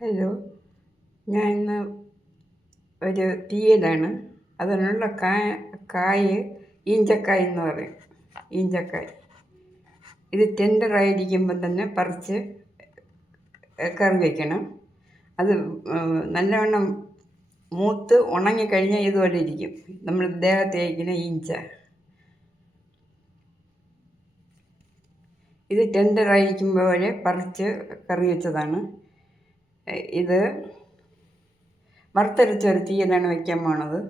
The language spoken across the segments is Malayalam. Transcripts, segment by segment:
ഹലോ, ഞാൻ ഇന്ന് ഒരു തീയലാണ്. അതിനുള്ള കായ് ഈഞ്ചക്കായ് എന്ന് പറയും. ഈഞ്ചക്കായ് ഇത് ടെൻഡറായിരിക്കുമ്പം തന്നെ പറിച്ച് കറി വയ്ക്കണം. അത് നല്ലവണ്ണം മൂത്ത് ഉണങ്ങിക്കഴിഞ്ഞാൽ ഇതുപോലെ ഇരിക്കും. നമ്മൾ ദേഹത്ത് തേക്കുന്ന ഈഞ്ച. ഇത് ടെൻഡറായിരിക്കുമ്പോൾ പറിച്ച് കറി വെച്ചതാണ്. ഇത് വറുത്തരച്ചൊരു തീയലാണ് വയ്ക്കാൻ പോണത്.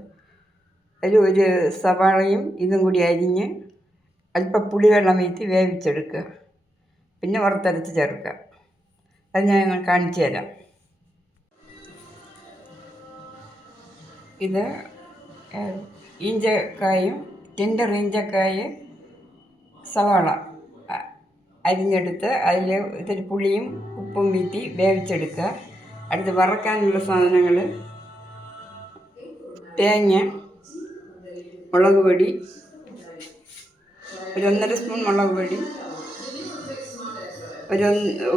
അതിൽ ഒരു സവാളയും ഇതും കൂടി അരിഞ്ഞ് അല്പം പുളിവെള്ളം വീഴ്ത്തി വേവിച്ചെടുക്കുക. പിന്നെ വറുത്തരച്ച് ചേർക്കുക. അത് ഞാൻ കാണിച്ചു തരാം. ഇത് ഈഞ്ചക്കായും ടെൻഡർ ഈഞ്ചക്കായ സവാള അരിഞ്ഞെടുത്ത് അതിൽ ഇത്തിരി പുളിയും ഉപ്പും വീട്ടി വേവിച്ചെടുക്കുക. അടുത്ത് വറക്കാനുള്ള സാധനങ്ങൾ: തേങ്ങ, മുളക് പൊടി, ഒരു 1.5 സ്പൂൺ മുളക് പൊടി,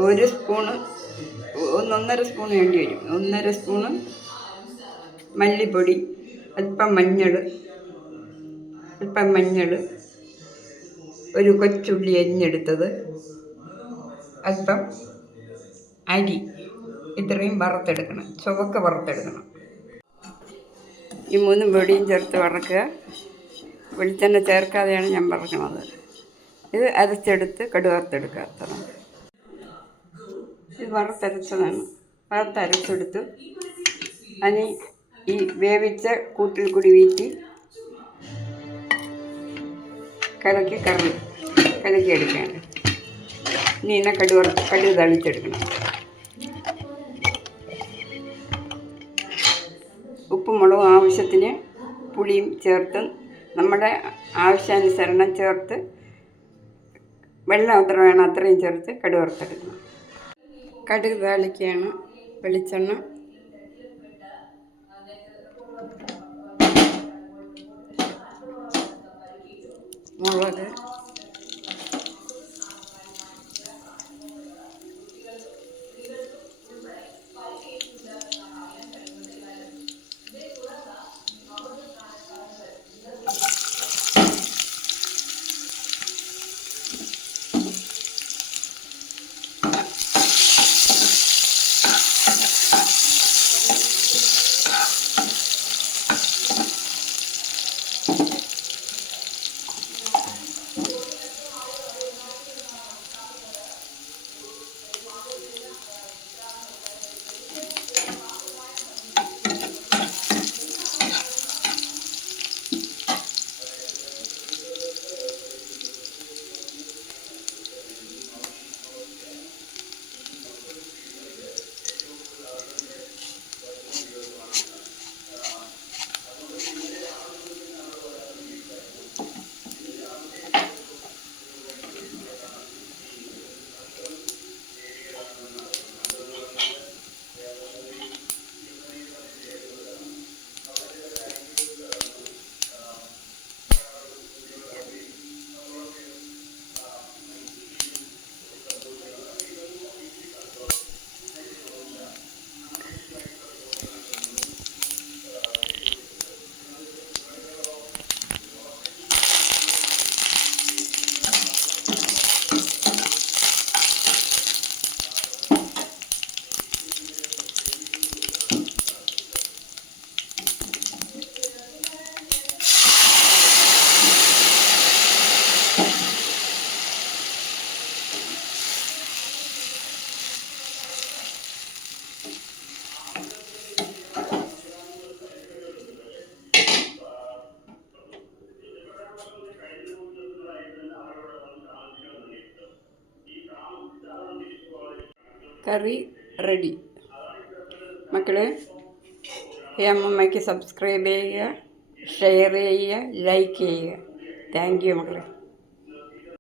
ഒരു സ്പൂണ് 1.5 സ്പൂൺ വേണ്ടി വരും. 1.5 സ്പൂണ് മല്ലിപ്പൊടി, അല്പം മഞ്ഞൾ, ഒരു കൊച്ചുള്ളി അരിഞ്ഞെടുത്തത്, അല്പം അരി. ഇത്രയും വറുത്തെടുക്കണം, ചുവക്ക വറുത്തെടുക്കണം. ഈ 3 പൊടിയും ചേർത്ത് വറക്കുക. വെളിച്ചെണ്ണ ചേർക്കാതെയാണ് ഞാൻ വറക്കണത്. ഇത് അരച്ചെടുത്ത് കടുക് വറുത്തെടുക്കുക. അത്ര ഇത് വറുത്തരച്ചതാണ്. വറുത്തരച്ചെടുത്ത് അതിന് ഈ വേവിച്ച കൂട്ടിൽ കൂടി വീഴ്ത്തി കലക്കിയെടുക്കുകയാണ്. ഇനി ഇതിനെ കടുക് തളിച്ചെടുക്കണം. ഉപ്പും മുളകും ആവശ്യത്തിന് പുളിയും ചേർത്ത് നമ്മുടെ ആവശ്യാനുസരണം ചേർത്ത് വെള്ളം എത്ര വേണം അത്രയും ചേർത്ത് കടുക് വറുത്തെടുക്കണം. കടുക് താളിക്കുകയാണ്. വെളിച്ചെണ്ണ, മുളക്, കറി റെഡി. മക്കളെ, ഈ അമ്മമ്മയ്ക്ക് സബ്സ്ക്രൈബ് ചെയ്യുക, ഷെയർ ചെയ്യുക, ലൈക്ക് ചെയ്യുക. താങ്ക് യു മക്കളെ.